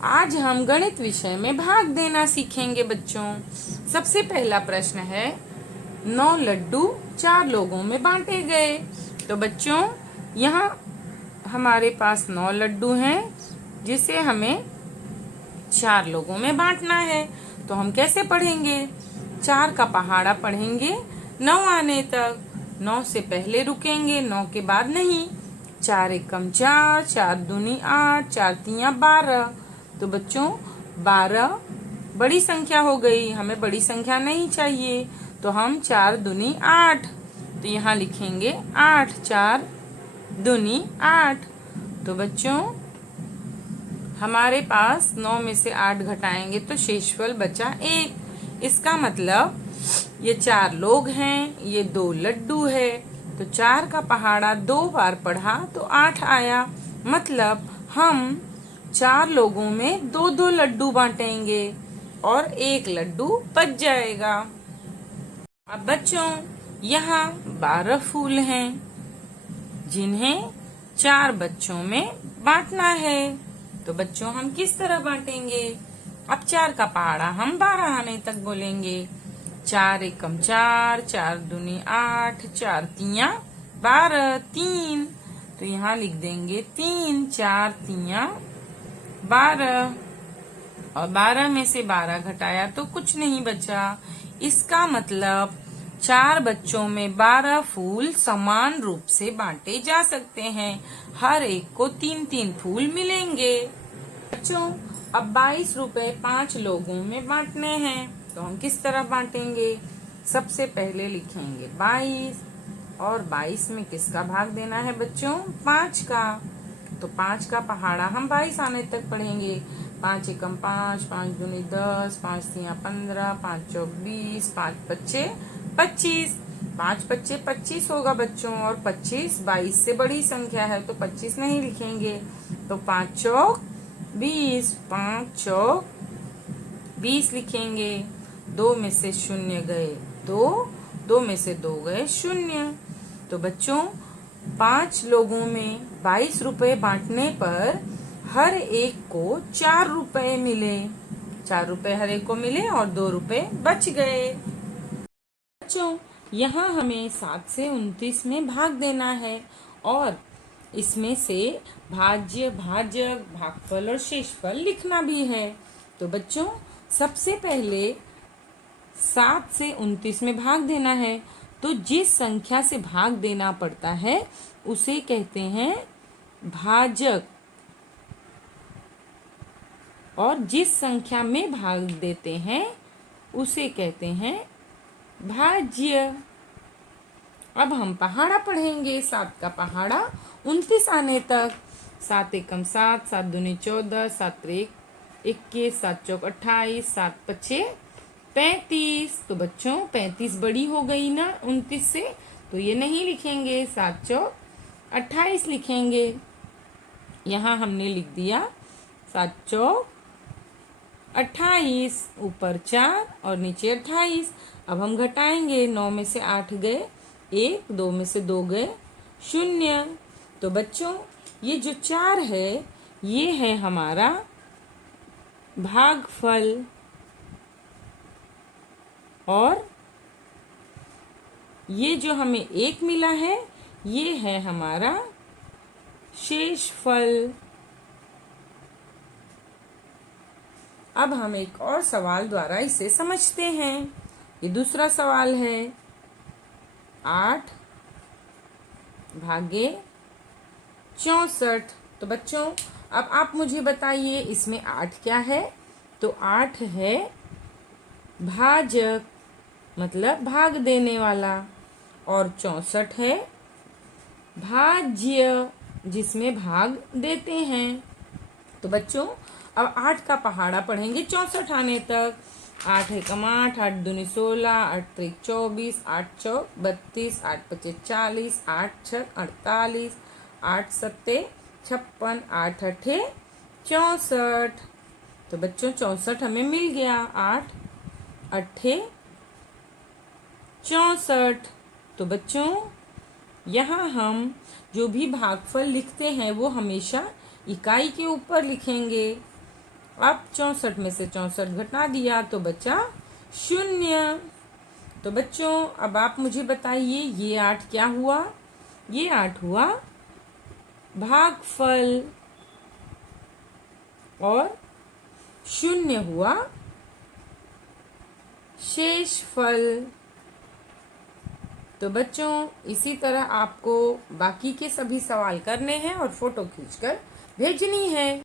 आज हम गणित विषय में भाग देना सीखेंगे बच्चों। सबसे पहला प्रश्न है 9 लड्डू 4 लोगों में बांटे गए। तो बच्चों यहाँ हमारे पास 9 लड्डू हैं जिसे हमें 4 लोगों में बांटना है। तो हम कैसे पढ़ेंगे? 4 का पहाड़ा पढ़ेंगे 9 आने तक। 9 से पहले रुकेंगे, 9 के बाद नहीं। 4 एकम 4, 4 दूनी 8, 4 तियां 12। तो बच्चों 12 बड़ी संख्या हो गई, हमें बड़ी संख्या नहीं चाहिए, तो हम 4 दूनी 8। तो यहाँ लिखेंगे 8, 4 दूनी 8। तो बच्चों हमारे पास 9 में से 8 घटाएंगे तो शेषफल बचा 1। इसका मतलब ये 4 लोग हैं, ये 2 लड्डू है। तो 4 का पहाड़ा 2 बार पढ़ा तो 8 आया। मतलब हम 4 लोगों में 2-2 लड्डू बांटेंगे और 1 लड्डू बच जाएगा। अब बच्चों यहाँ 12 फूल हैं जिन्हें 4 बच्चों में बांटना है। तो बच्चों हम किस तरह बांटेंगे? अब 4 का पहाड़ा हम 12 आने तक बोलेंगे। 4 एकम 4, 4 दूनी 8, 4 तियां 12, 3। तो यहाँ लिख देंगे 3, 4 तियां 12। और 12 में से 12 घटाया तो कुछ नहीं बचा। इसका मतलब 4 बच्चों में 12 फूल समान रूप से बांटे जा सकते हैं। हर एक को 3-3 फूल मिलेंगे। बच्चों अब 22 रुपए 5 लोगों में बांटने हैं। तो हम किस तरह बांटेंगे? सबसे पहले लिखेंगे 22 और 22 में किसका भाग देना है बच्चों? 5 का। तो 5 का पहाड़ा हम 22 आने तक पढ़ेंगे। 5 एकम 5, 5 दूनी 10, 5 तियां 15, 5 चौक 20, 5 पच्चे 25। 5 पच्चे 25 होगा बच्चों, और 25 22 से बड़ी संख्या है तो 25 नहीं लिखेंगे। तो 5 चौक 20, 5 चौक 20 लिखेंगे। 2 में से 0 गए 2, 2 में से 2 गए 0। तो बच्चों 5 लोगों में 22 रुपए बांटने पर हर एक को 4 रुपए मिले। 4 रुपए हर एक को मिले और 2 रुपए बच गए। बच्चों यहाँ हमें 7 से 29 में भाग देना है और इसमें से भाज्य, भाजक, भागफल और शेषफल लिखना भी है। तो बच्चों सबसे पहले 7 से 29 में भाग देना है। तो जिस संख्या से भाग देना पड़ता है उसे कहते हैं भाजक, और जिस संख्या में भाग देते हैं उसे कहते हैं भाज्य। अब हम पहाड़ा पढ़ेंगे 7 का पहाड़ा 29 आने तक। 7 एकम 7, 7 दूनी 14, 7 त्रिक 21, 7 चौक 28, 7 पच्चे 35। तो बच्चों 35 बड़ी हो गई ना 29 से, तो ये नहीं लिखेंगे। 7 चौक 28 लिखेंगे। यहाँ हमने लिख दिया 7 चौक 28, ऊपर 4 और नीचे 28। अब हम घटाएंगे। 9 में से 8 गए 1, 2 में से 2 गए 0। तो बच्चों ये जो 4 है ये है हमारा भागफल, और ये जो हमें 1 मिला है ये है हमारा शेषफल। अब हम एक और सवाल द्वारा इसे समझते हैं। ये दूसरा सवाल है 8 भागे 64। तो बच्चों अब आप मुझे बताइए इसमें 8 क्या है? तो 8 है भाजक, मतलब भाग देने वाला, और 64 है भाज्य, जिसमें भाग देते हैं। तो बच्चों अब 8 का पहाड़ा पढ़ेंगे 64 आने तक। 8 एकम 8, 8 दूनी 16, 8 त्रिक 24, 8 चौक 32, 8 पच्चे 40, 8 छक 48, 8 सत्ते 56, 8 अठे 64। तो बच्चों 64 हमें मिल गया। 8 अठे 64। तो बच्चों यहाँ हम जो भी भागफल लिखते हैं वो हमेशा इकाई के ऊपर लिखेंगे, अब 64 में से 64 घटा दिया तो बचा 0। तो बच्चों अब आप मुझे बताइए ये 8 क्या हुआ? ये 8 हुआ भागफल और 0 हुआ शेषफल। तो बच्चों इसी तरह आपको बाकी के सभी सवाल करने हैं और फोटो खींचकर भेजनी है।